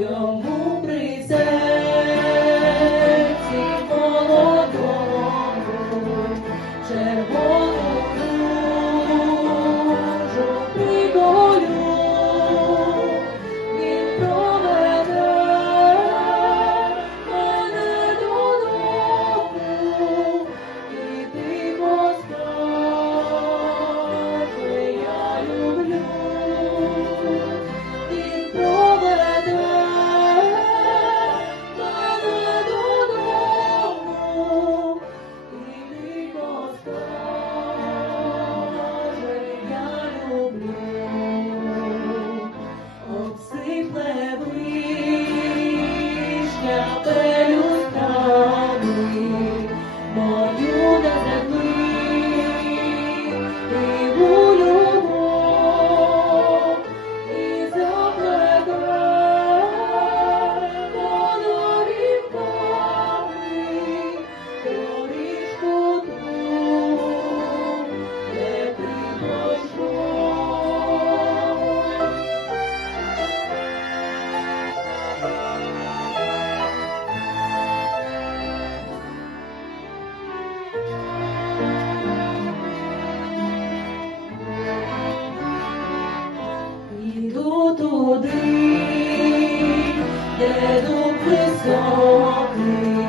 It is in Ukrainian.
йому при серці молодому червону ружу приколю. Він проведе мене додому і тихо скаже: я люблю. Він проведе мене додому і тихо скаже: я люблю. Обсипле вишня пелюстками мою неземливу любов і заплете водорівками доріжку ту, де припочу. Іду туди, де дуб високий,